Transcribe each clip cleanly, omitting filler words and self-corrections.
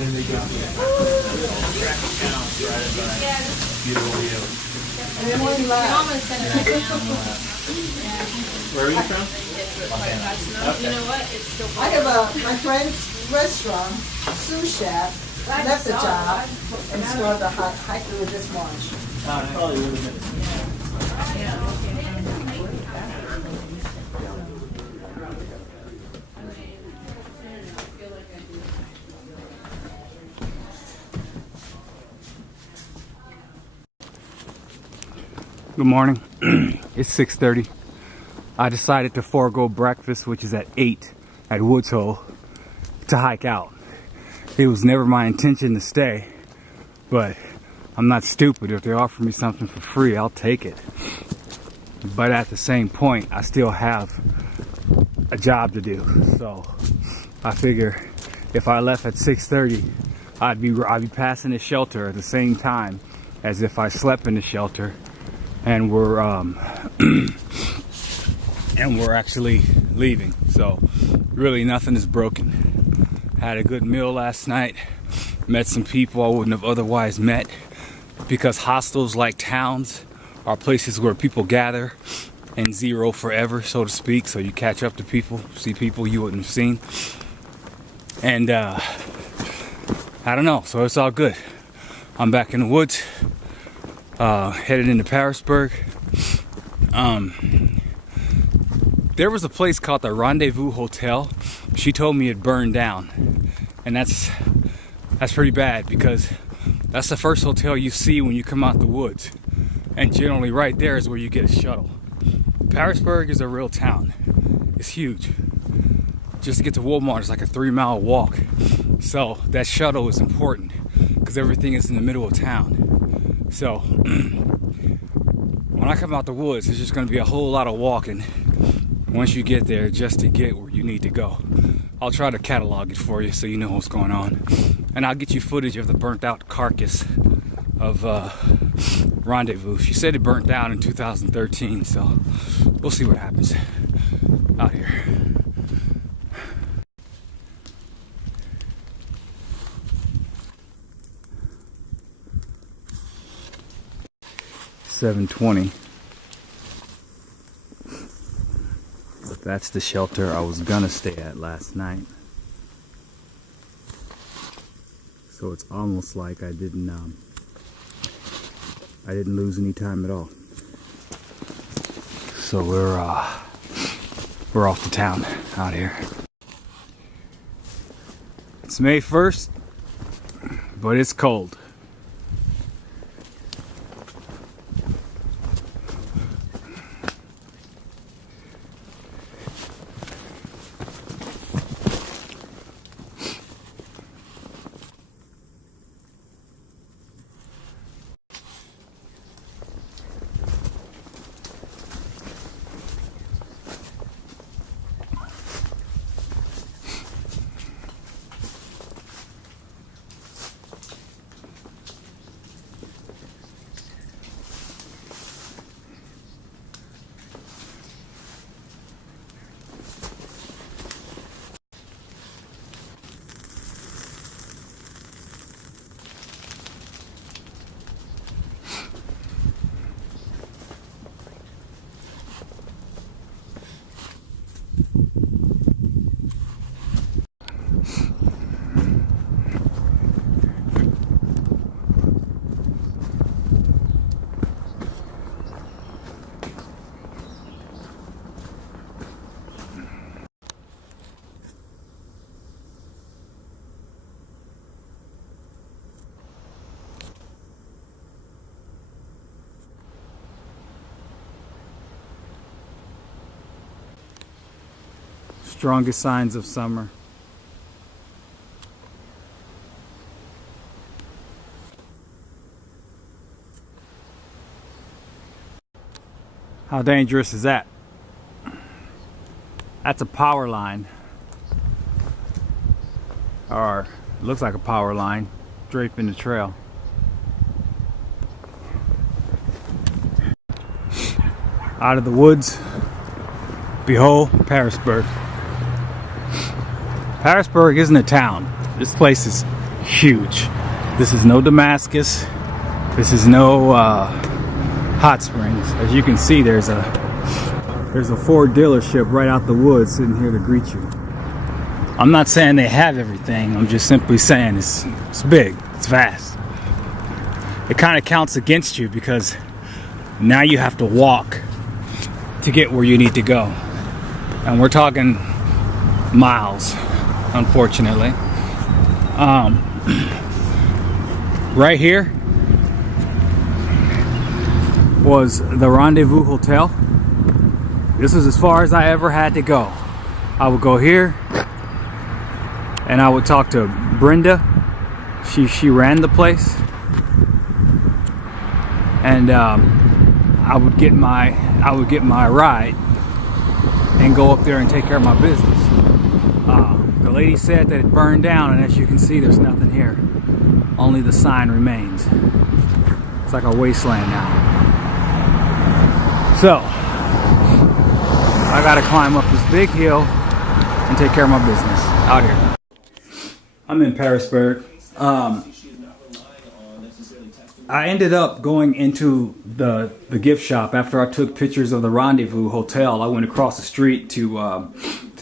then they got me traffic town right by beautiful you. And then one left. Where are you from? You know what? It's still I have my friend's restaurant, sous chef, left the job and started to hike through this march. Probably would have been. Good morning. It's 6:30. I decided to forego breakfast, which is at 8 at Woods Hole, to hike out. It was never my intention to stay, but I'm not stupid. If they offer me something for free, I'll take it. But at the same point, I still have a job to do. So I figure if I left at 6:30, I'd be passing the shelter at the same time as if I slept in the shelter. And we're actually leaving. So really nothing is broken. Had a good meal last night. Met some people I wouldn't have otherwise met, because hostels, like towns, are places where people gather and zero forever, so to speak. So you catch up to people, see people you wouldn't have seen. And I don't know, so it's all good. I'm back in the woods. Headed into Pearisburg. There was a place called the Rendezvous Hotel. She told me it burned down, and that's pretty bad, because that's the first hotel you see when you come out the woods, and generally right there is where you get a shuttle. Pearisburg is a real town. It's huge. Just to get to Walmart is like a 3-mile walk. So that shuttle is important because everything is in the middle of town. So when I come out the woods, it's just going to be a whole lot of walking once you get there, just to get where you need to go. I'll try to catalog it for you so you know what's going on, and I'll get you footage of the burnt out carcass of Rendezvous. She said it burnt down in 2013, so we'll see what happens out here. $7.20. That's the shelter I was gonna stay at last night. So it's almost like I didn't lose any time at all. So we're off to town out here. It's May 1st, but it's cold. Strongest signs of summer. How dangerous is that? That's a power line. Or it looks like a power line draping the trail. Out of the woods, behold, Pearisburg. Pearisburg isn't a town. This place is huge. This is no Damascus. This is no hot springs. As you can see, there's a Ford dealership right out the woods sitting here to greet you. I'm not saying they have everything. I'm just simply saying it's big. It's vast. It kind of counts against you because now you have to walk to get where you need to go. And we're talking miles, unfortunately. Right here was the Rendezvous Hotel. This is as far as I ever had to go. I would go here and I would talk to Brenda. She ran the place. And I would get my ride and go up there and take care of my business. The lady said that it burned down, and as you can see, there's nothing here. Only the sign remains. It's like a wasteland now. So I gotta climb up this big hill and take care of my business out here. I'm in Pearisburg. I ended up going into the gift shop after I took pictures of the Rendezvous Hotel. I went across the street to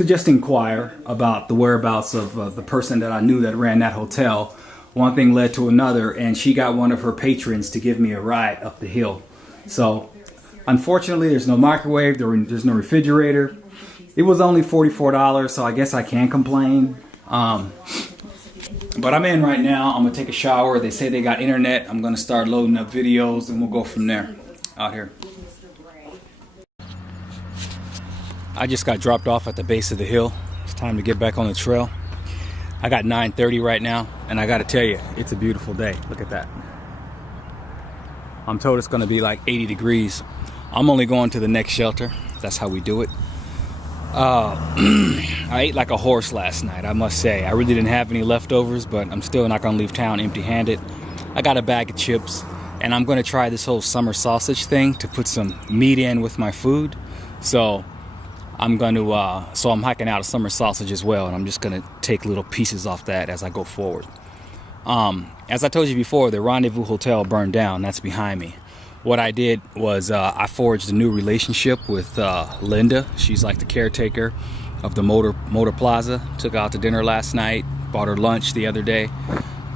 just inquire about the whereabouts of the person that I knew that ran that hotel. One thing led to another, and she got one of her patrons to give me a ride up the hill. So, unfortunately, there's no microwave, there's no refrigerator. It was only $44, so I guess I can't complain. But I'm in right now. I'm gonna take a shower. They say they got internet. I'm gonna start loading up videos and we'll go from there out here. I just got dropped off at the base of the hill. It's time to get back on the trail. I got 9:30 right now, and I gotta tell you, it's a beautiful day. Look at that. I'm told it's gonna be like 80 degrees. I'm only going to the next shelter. That's how we do it. I ate like a horse last night, I must say. I really didn't have any leftovers, but I'm still not gonna leave town empty-handed. I got a bag of chips, and I'm gonna try this whole summer sausage thing to put some meat in with my food. So I'm hiking out a summer sausage as well, and I'm just gonna take little pieces off that as I go forward. As I told you before, the Rendezvous Hotel burned down. That's behind me. What I did was I forged a new relationship with Linda. She's like the caretaker of the motor plaza. Took her out to dinner last night. Bought her lunch the other day,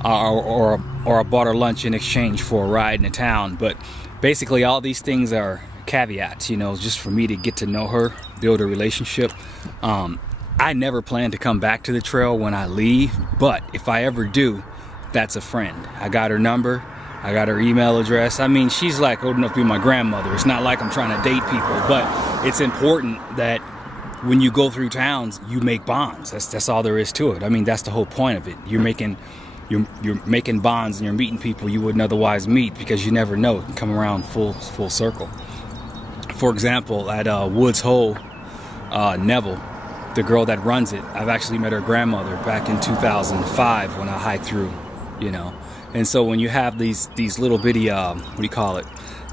or I bought her lunch in exchange for a ride in the town. But basically, all these things are caveats, you know, just for me to get to know her, build a relationship. I never plan to come back to the trail when I leave, but if I ever do, that's a friend. I got her number. I got her email address. I mean, she's like old enough to be my grandmother. It's not like I'm trying to date people, but it's important that when you go through towns, you make bonds. That's all there is to it. I mean, that's the whole point of it. You're making bonds and you're meeting people you wouldn't otherwise meet because you never know. It can come around full circle. For example, at Woods Hole, Neville, the girl that runs it, I've actually met her grandmother back in 2005 when I hiked through, you know. And so when you have these little bitty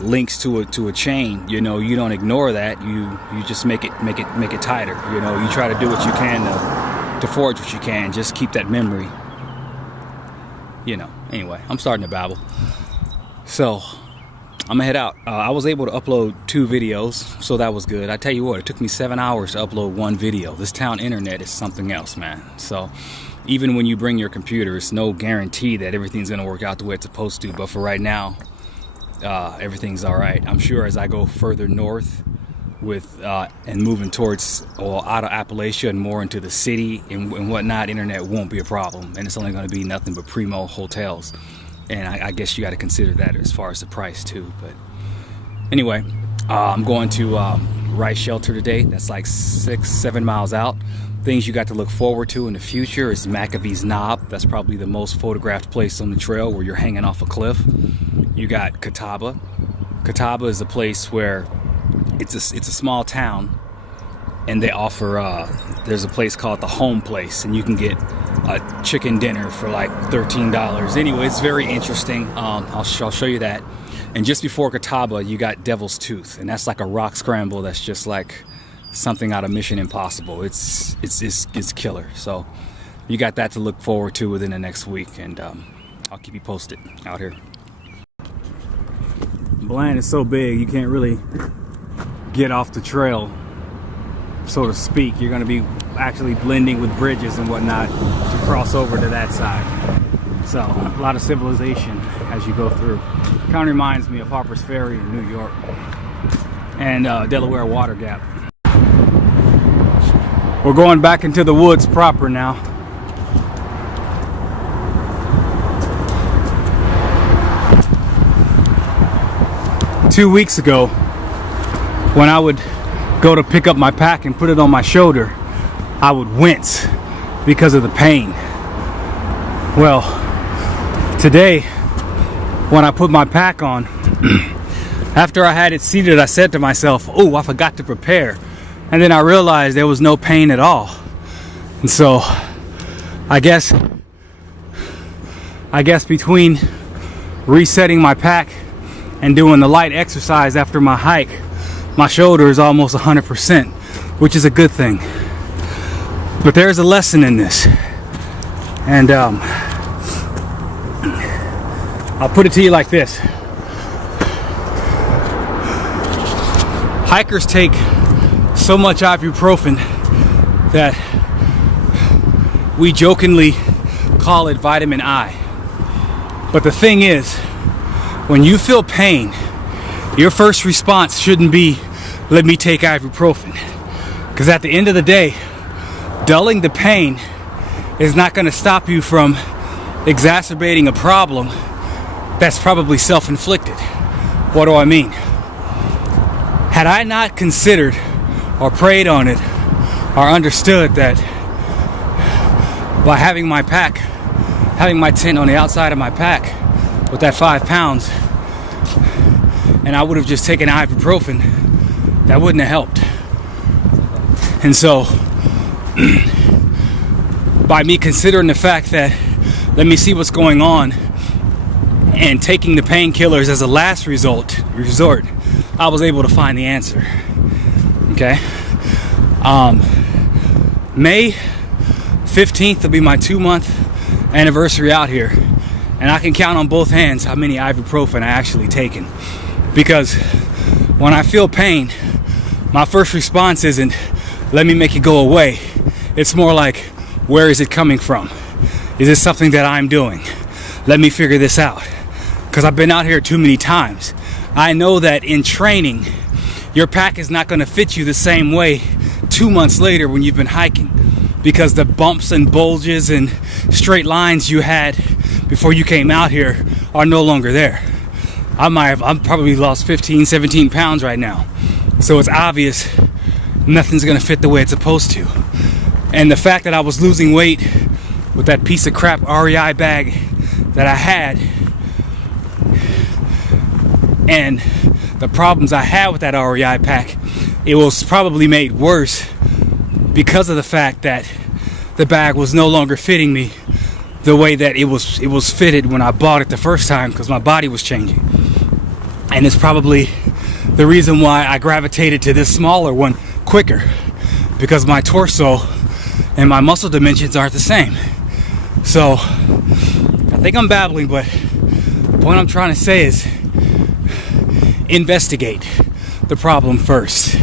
links to a chain, you know, you don't ignore that. You just make it tighter. You know, you try to do what you can to forge what you can. Just keep that memory. You know. Anyway, I'm starting to babble. So I'm gonna head out. I was able to upload 2 videos, so that was good. I tell you what, it took me 7 hours to upload 1 video. This town internet is something else, man. So even when you bring your computer, it's no guarantee that everything's gonna work out the way it's supposed to. But for right now, everything's all right. I'm sure as I go further north and moving towards or out of Appalachia and more into the city and whatnot, internet won't be a problem, and it's only going to be nothing but primo hotels. And I guess you got to consider that as far as the price too. But anyway, I'm going to Rice Shelter today. That's like 6-7 miles out. Things you got to look forward to in the future is McAvee's Knob. That's probably the most photographed place on the trail where you're hanging off a cliff. You got Catawba. Catawba is a place where it's a small town, and they offer there's a place called the Home Place, and you can get a chicken dinner for like $13. Anyway, it's very interesting. I'll show you that. And just before Catawba, you got Devil's Tooth, and that's like a rock scramble that's just like something out of Mission Impossible. It's killer. So you got that to look forward to within the next week, and I'll keep you posted out here. Bland is so big you can't really get off the trail, so to speak. You're going to be actually blending with bridges and whatnot to cross over to that side. So a lot of civilization as you go through. Kind of reminds me of Harper's Ferry in New York and Delaware Water Gap. We're going back into the woods proper now. Two weeks ago, when I would go to pick up my pack and put it on my shoulder, I would wince because of the pain. Well, today, when I put my pack on, after I had it seated, I said to myself, oh, I forgot to prepare. And then I realized there was no pain at all. And so, I guess between resetting my pack and doing the light exercise after my hike, my shoulder is almost 100%, which is a good thing. But there's a lesson in this. And I'll put it to you like this. Hikers take so much ibuprofen that we jokingly call it vitamin I. But the thing is, when you feel pain, your first response shouldn't be, let me take ibuprofen. Because at the end of the day, dulling the pain is not going to stop you from exacerbating a problem that's probably self-inflicted. What do I mean? Had I not considered or prayed on it or understood that by having my pack, having my tent on the outside of my pack with that 5 pounds, and I would have just taken ibuprofen, that wouldn't have helped. And so, by me considering the fact that, let me see what's going on, and taking the painkillers as a last resort, I was able to find the answer. Okay? May 15th will be my 2-month anniversary out here, and I can count on both hands how many ibuprofen I actually taken. Because when I feel pain, my first response isn't, let me make it go away. It's more like, where is it coming from? Is this something that I'm doing? Let me figure this out. Because I've been out here too many times. I know that in training, your pack is not going to fit you the same way 2 months later when you've been hiking. Because the bumps and bulges and straight lines you had before you came out here are no longer there. I'm probably lost 15, 17 pounds right now. So it's obvious nothing's gonna fit the way it's supposed to. And the fact that I was losing weight with that piece of crap REI bag that I had, and the problems I had with that REI pack, it was probably made worse because of the fact that the bag was no longer fitting me the way that it was fitted when I bought it the first time, because my body was changing. And it's probably the reason why I gravitated to this smaller one quicker, because my torso and my muscle dimensions aren't the same. So I think I'm babbling, but the point I'm trying to say is investigate the problem first.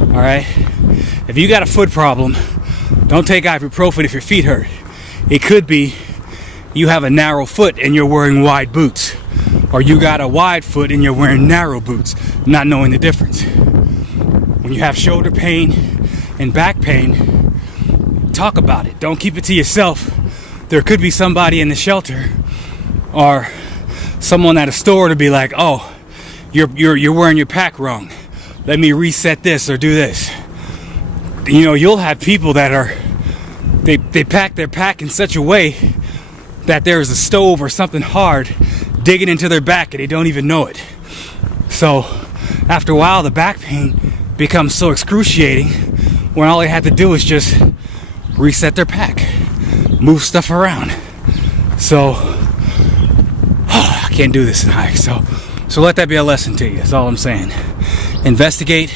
All right? If you got a foot problem, don't take ibuprofen if your feet hurt. It could be you have a narrow foot and you're wearing wide boots. Or you got a wide foot and you're wearing narrow boots, not knowing the difference. When you have shoulder pain and back pain, talk about it. Don't keep it to yourself. There could be somebody in the shelter or someone at a store to be like, oh, you're wearing your pack wrong. Let me reset this or do this. You know, you'll have people that they pack their pack in such a way that there's a stove or something hard digging into their back and they don't even know it. So after a while, the back pain becomes so excruciating when all they had to do is just reset their pack, move stuff around. So I can't do this in hike. So let that be a lesson to you. That's all I'm saying. Investigate.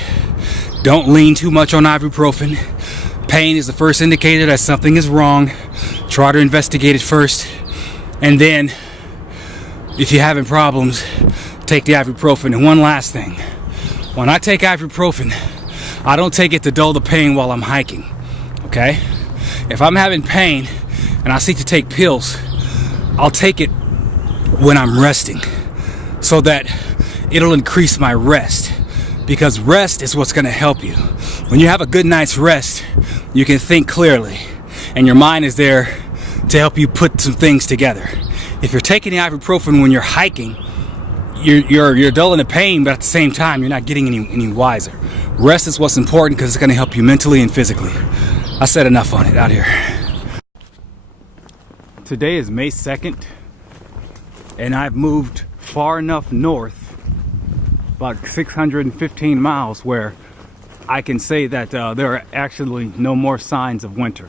Don't lean too much on ibuprofen. Pain is the first indicator that something is wrong. try to investigate it first, and then if you're having problems, take the ibuprofen. And one last thing, when I take ibuprofen, I don't take it to dull the pain while I'm hiking, okay? If I'm having pain and I seek to take pills, I'll take it when I'm resting, so that it'll increase my rest, because rest is what's going to help you. When you have a good night's rest, you can think clearly, and your mind is there to help you put some things together. If you're taking the ibuprofen when you're hiking, you're dulling the pain, but at the same time, you're not getting any wiser. Rest is what's important, because it's going to help you mentally and physically. I said enough on it out here. Today is May 2nd, and I've moved far enough north, about 615 miles, where I can say that there are actually no more signs of winter.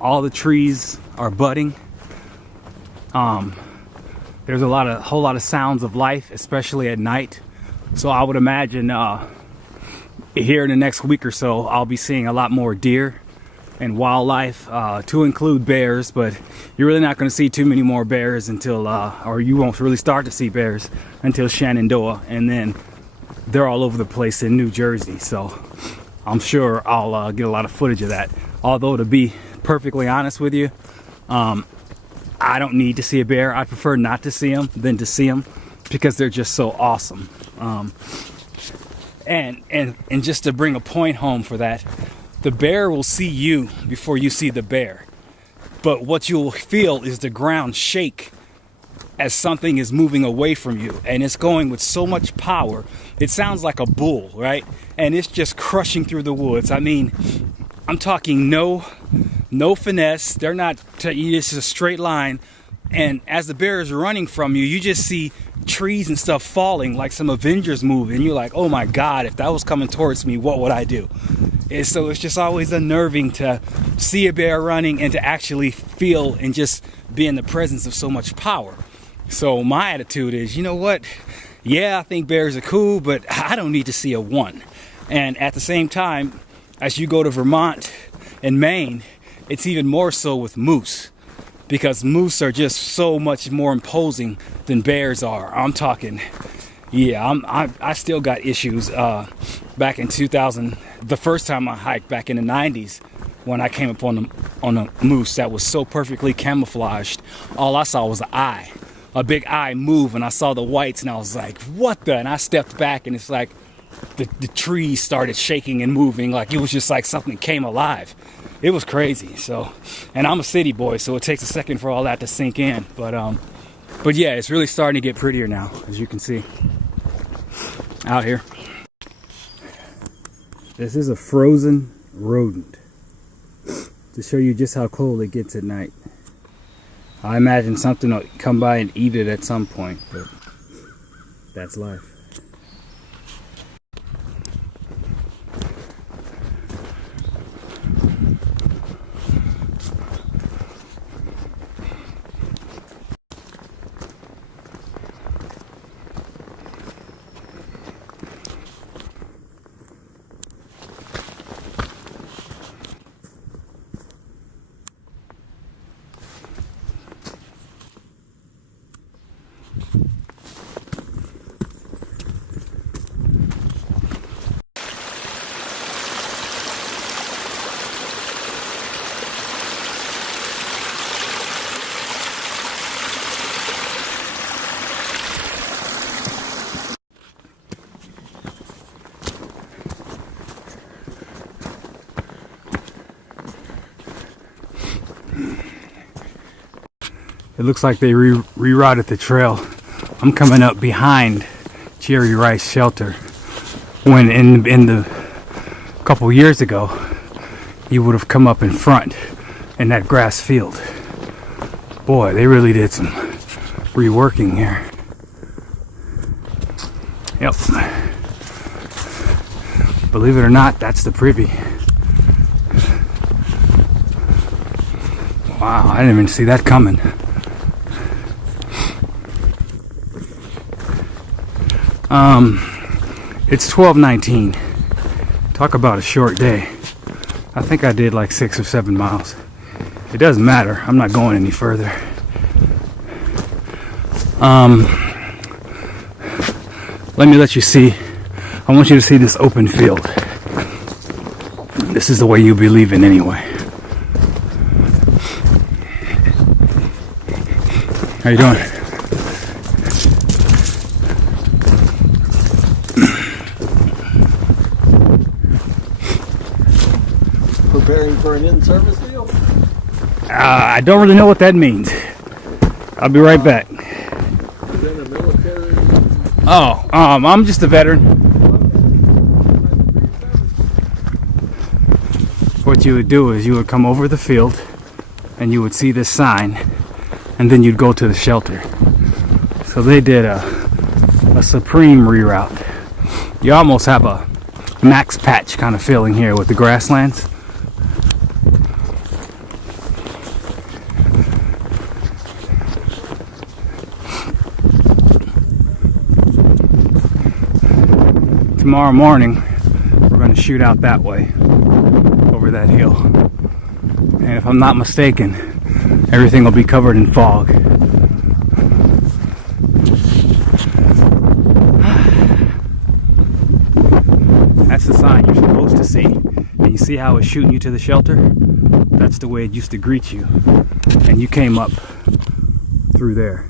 All the trees are budding. There's a whole lot of sounds of life, especially at night. So I would imagine here in the next week or so, I'll be seeing a lot more deer and wildlife, to include bears, but you're really not going to see too many more bears until, or you won't really start to see bears until Shenandoah, and then they're all over the place in New Jersey. So I'm sure I'll get a lot of footage of that. Although, to be perfectly honest with you, I don't need to see a bear. I prefer not to see them than to see them, because they're just so awesome. And just to bring a point home for that, the bear will see you before you see the bear. But what you'll feel is the ground shake as something is moving away from you, and it's going with so much power. It sounds like a bull, right? And it's just crushing through the woods. I mean, I'm talking no finesse. They're not, it's a straight line. And as the bear is running from you, you just see trees and stuff falling like some Avengers movie. And you're like, oh my God, if that was coming towards me, what would I do? And so it's just always unnerving to see a bear running and to actually feel and just be in the presence of so much power. So my attitude is, you know what? Yeah, I think bears are cool, but I don't need to see a one. And at the same time, as you go to Vermont and Maine, it's even more so with moose, because moose are just so much more imposing than bears are. I'm talking, yeah, I still got issues. Back in 2000, the first time I hiked back in the 90s, when I came upon a moose that was so perfectly camouflaged, all I saw was an eye, a big eye move, and I saw the whites, and I was like, what the? And I stepped back, and it's like the trees started shaking and moving, like it was just like something came alive. It was crazy. So, and I'm a city boy, so it takes a second for all that to sink in. But yeah, it's really starting to get prettier now, as you can see out here. This is a frozen rodent, to show you just how cold it gets at night. I imagine something will come by and eat it at some point, but that's life. It looks like they rerouted the trail. I'm coming up behind Jerry Rice Shelter, when in the couple years ago you would have come up in front in that grass field. Boy, they really did some reworking here. Yep. Believe it or not, that's the privy. Wow, I didn't even see that coming. It's 12:19. Talk about a short day. I think I did like 6 or 7 miles. It doesn't matter. I'm not going any further. Let me let you see. I want you to see this open field. This is the way you'll be leaving anyway. How you doing? Preparing for an in-service deal? I don't really know what that means. I'll be right back. Is that a military? Oh, I'm just a veteran. What you would do is you would come over the field and you would see this sign and then you'd go to the shelter. So they did a supreme reroute. You almost have a max patch kind of feeling here with the grasslands. Tomorrow morning, we're going to shoot out that way, over that hill. And if I'm not mistaken, everything will be covered in fog. That's the sign you're supposed to see. And you see how it's shooting you to the shelter? That's the way it used to greet you. And you came up through there.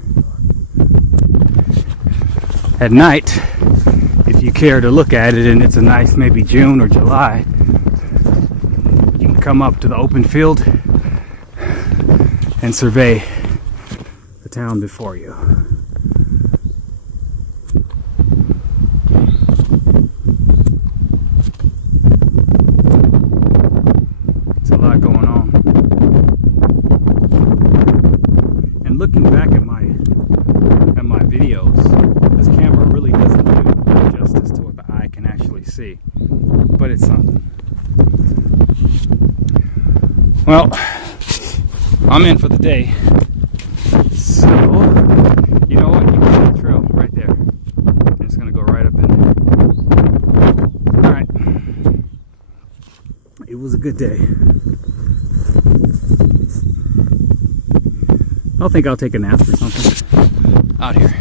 At night, if you care to look at it and it's a nice maybe June or July, you can come up to the open field and survey the town before you. It's a lot going on. And looking back at my videos, this camera really doesn't do justice to what the eye can actually see, but it's something. Well, I'm in for the day, so you know what, you can see the trail right there. I'm just gonna go right up in there. Alright, it was a good day. I think I'll take a nap or something out here.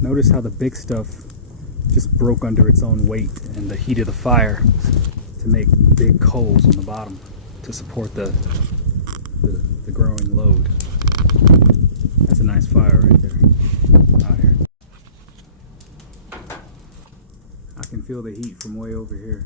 Notice how the big stuff just broke under its own weight and the heat of the fire to make big coals on the bottom to support the growing load. That's a nice fire right there, out here. I can feel the heat from way over here.